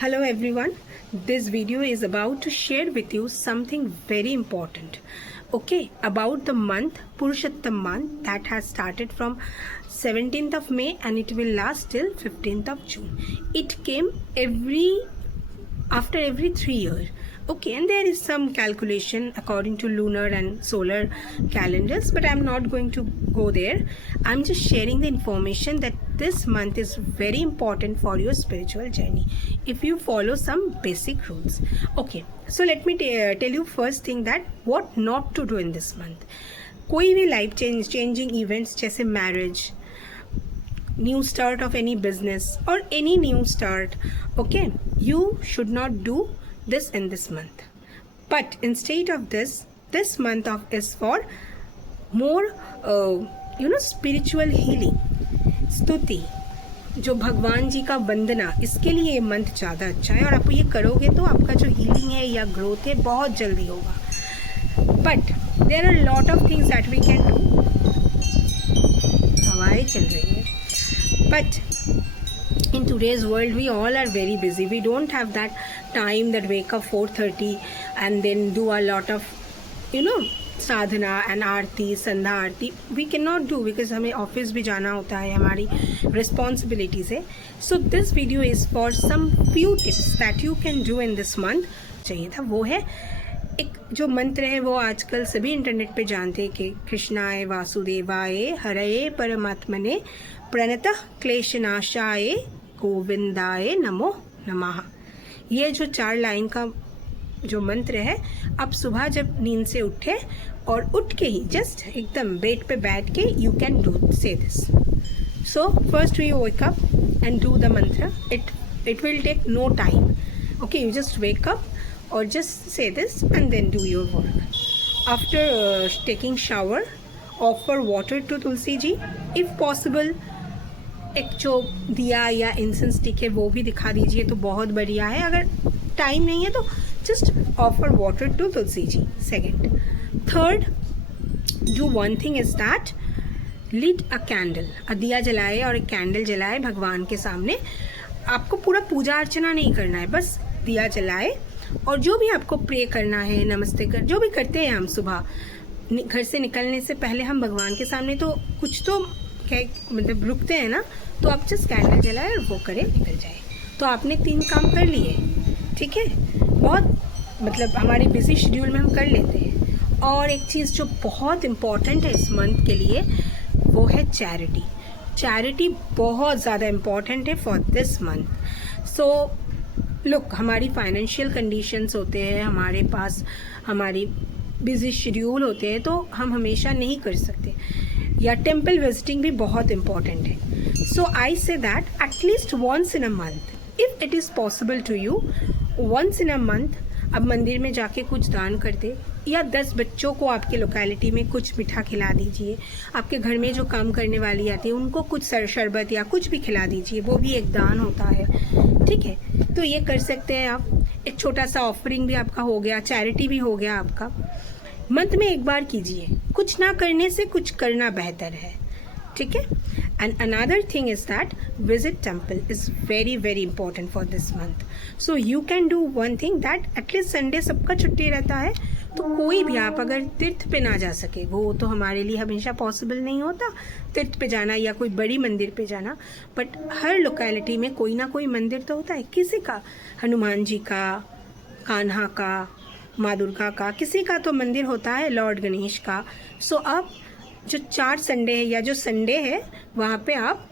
Hello everyone. This video is about to share with you something very important. Okay, about the month Purushottam month that has started from 17th of May and it will last till 15th of June. It came after every 3 years. Okay, and there is some calculation according to lunar and solar calendars, but I'm not going to go there. I'm just sharing the information that this month is very important for your spiritual journey if you follow some basic rules. Okay, so let me tell you first thing that what not to do in this month. कोई भी life changing events जैसे marriage, new start of any business or any new start, okay, you should not do this in this month. But instead of this month is for more spiritual healing, स्तुति, जो भगवान जी का वंदना, इसके लिए ये month ज़्यादा अच्छा है और आप ये करोगे तो आपका जो हीलिंग है या ग्रोथ है बहुत जल्दी होगा. But there are lot of things that we can do. हवाएं चल रही है. But in today's world, we all are very busy. We don't have that time that wake up 4:30 and then do a lot of, sadhana and aarti, sandha aarti. We cannot do because हमें office भी जाना होता है, हमारी responsibilities है. So this video is for some few tips that you can do in this month. चाहिए था वो है एक जो मंत्र है वो आजकल सभी इंटरनेट पे जानते हैं कि कृष्णाय वासुदेवाय हरये परमात्मने प्रणतः क्लेशनाशाय गोविंदाय नमो नमः. ये जो 4 लाइन का जो मंत्र है, अब सुबह जब नींद से उठे और उठ के ही जस्ट एकदम बेड पे बैठ के you can do say this. So first we wake up and do the mantra. It will take no time. Okay, you just wake up or just say this and then do your work. After taking shower, offer water to Tulsi ji. If possible, एक जो दिया या incense stick है वो भी दिखा दीजिए तो बहुत बढ़िया है. अगर टाइम नहीं है तो just offer water to Tulsi ji. Second. Third, do one thing is that lit a candle. दिया जलाए और एक कैंडल जलाए भगवान के सामने. आपको पूरा पूजा अर्चना नहीं करना है, बस दिया जलाए और जो भी आपको प्रे करना है, नमस्ते कर, जो भी करते हैं हम सुबह घर से निकलने से पहले हम भगवान के सामने तो कुछ तो मतलब रुकते हैं ना, तो आप जस्ट कैंडल जलाए और वो करे निकल जाए. तो आपने 3 काम कर लिए. ठीक है, बहुत मतलब हमारे बिजी शेड्यूल में हम कर लेते हैं. और एक चीज़ जो बहुत इम्पॉर्टेंट है इस मंथ के लिए वो है चैरिटी. चैरिटी बहुत ज़्यादा इम्पॉर्टेंट है for this month. So look, हमारी फाइनेंशियल कंडीशंस होते हैं, हमारे पास हमारी बिजी शेड्यूल होते हैं तो हम हमेशा नहीं कर सकते. या टेम्पल विजिटिंग भी बहुत इम्पॉर्टेंट है. So I say that at least once in a month, if it is possible to you, once in a month अब मंदिर में जाके कुछ दान कर दे या 10 बच्चों को आपके लोकेलिटी में कुछ मीठा खिला दीजिए. आपके घर में जो काम करने वाली आती है उनको कुछ शरबत या कुछ भी खिला दीजिए, वो भी एक दान होता है. ठीक है, तो ये कर सकते हैं आप. एक छोटा सा ऑफरिंग भी आपका हो गया, चैरिटी भी हो गया आपका. मंथ में एक बार कीजिए. कुछ ना करने से कुछ करना बेहतर है. ठीक है. And another thing is that visit temple is very very important for this month. So you can do one thing that at least Sunday सबका छुट्टी रहता है, तो कोई भी आप अगर तीर्थ पे ना जा सके, वो तो हमारे लिए हमेशा पॉसिबल नहीं होता तीर्थ पे जाना या कोई बड़ी मंदिर पे जाना, बट हर लोकेलिटी में कोई ना कोई मंदिर तो होता है. किसी का हनुमान जी का, कान्हा का, माँ दुर्गा का, किसी का तो मंदिर होता है लॉर्ड गणेश का. सो आप जो 4 संडे है या जो संडे है वहाँ पे आप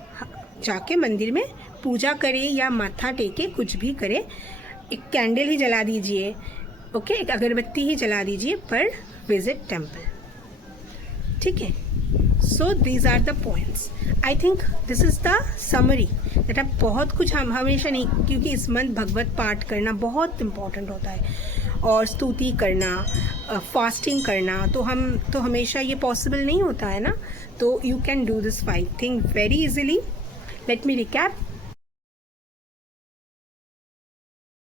जाके मंदिर में पूजा करें या माथा टेके, कुछ भी करें. एक कैंडल ही जला दीजिए. ओके, एक अगरबत्ती ही जला दीजिए, पर विजिट टेम्पल. ठीक है. So these are the points. I think this is the summary that आप बहुत कुछ हम हमेशा नहीं, क्योंकि इस मंथ भगवत पाठ करना बहुत इम्पॉर्टेंट होता है और स्तुति करना, फास्टिंग करना, तो हम तो हमेशा ये पॉसिबल नहीं होता है ना. तो you can do this 5 thing very easily. Let me recap.